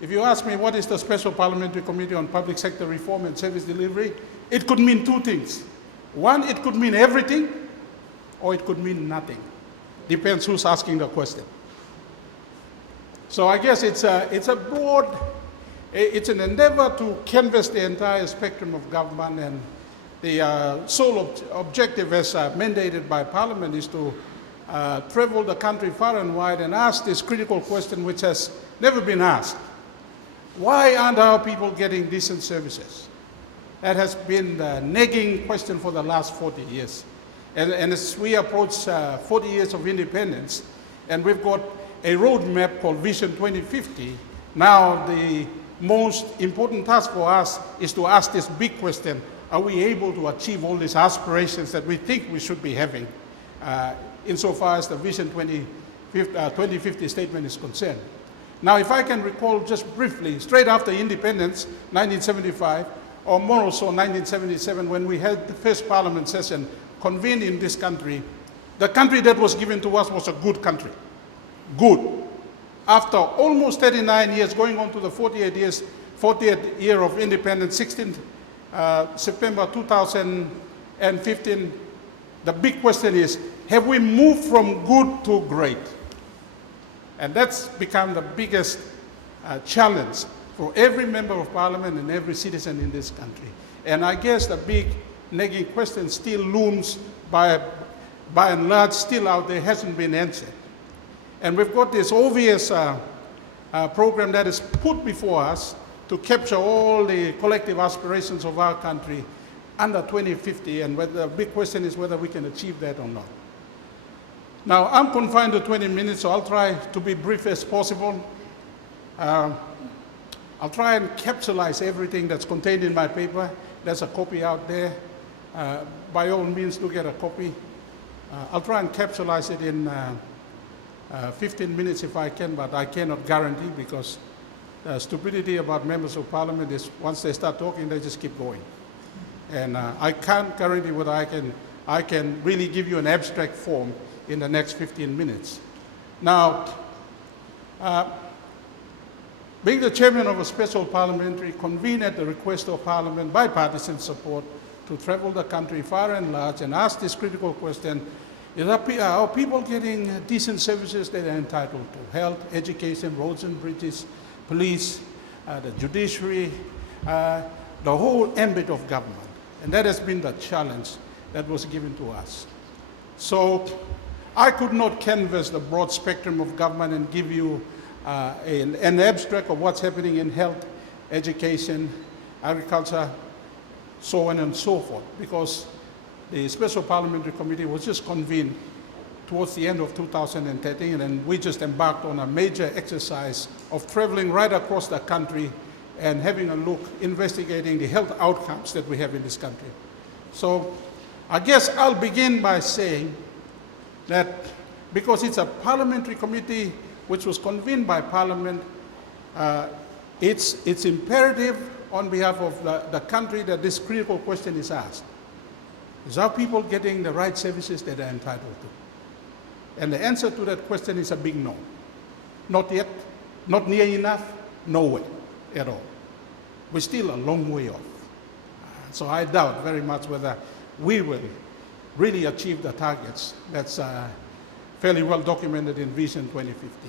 If you ask me what is the Special Parliamentary Committee on Public Sector Reform and Service Delivery, it could mean two things. One, it could mean everything, or it could mean nothing. Depends who's asking the question. So I guess it's a broad, it's an endeavor to canvass the entire spectrum of government, and the sole objective as mandated by Parliament is to travel the country far and wide and ask this critical question which has never been asked. Why aren't our people getting decent services? That has been the nagging question for the last 40 years. And as we approach 40 years of independence, and we've got a roadmap called Vision 2050, now the most important task for us is to ask this big question: are we able to achieve all these aspirations that we think we should be having insofar as the Vision 2050 statement is concerned? Now, if I can recall just briefly, straight after independence, 1975, or more or so 1977, when we had the first Parliament session convened in this country, the country that was given to us was a good country. Good. After almost 39 years, going on to the 40th year of independence, 16th September 2015, the big question is, have we moved from good to great? And that's become the biggest challenge for every member of Parliament and every citizen in this country. And I guess the big nagging question still looms by and large still out there, hasn't been answered. And we've got this obvious program that is put before us to capture all the collective aspirations of our country under 2050, and the big question is whether we can achieve that or not. Now, I'm confined to 20 minutes, so I'll try to be brief as possible. I'll try and capsulize everything that's contained in my paper. There's a copy out there. By all means, do get a copy. I'll try and capsulize it in 15 minutes if I can, but I cannot guarantee, because the stupidity about members of Parliament is once they start talking, they just keep going. And I can't guarantee whether I can really give you an abstract form in the next 15 minutes. Now, being the chairman of a special parliamentary convened at the request of Parliament, bipartisan support, to travel the country far and large and ask this critical question: are people getting decent services that they're entitled to? Health, education, roads and bridges, police, the judiciary, the whole ambit of government. And that has been the challenge that was given to us. So I could not canvass the broad spectrum of government and give you an abstract of what's happening in health, education, agriculture, so on and so forth, because the Special Parliamentary Committee was just convened towards the end of 2013, and we just embarked on a major exercise of traveling right across the country and having a look, investigating the health outcomes that we have in this country. So I guess I'll begin by saying that because it's a parliamentary committee which was convened by Parliament, it's imperative on behalf of the country that this critical question is asked. Is our people getting the right services that they're entitled to? And the answer to that question is a big no. Not yet, not near enough, nowhere at all. We're still a long way off. So I doubt very much whether we will really achieve the targets that's fairly well documented in Vision 2050.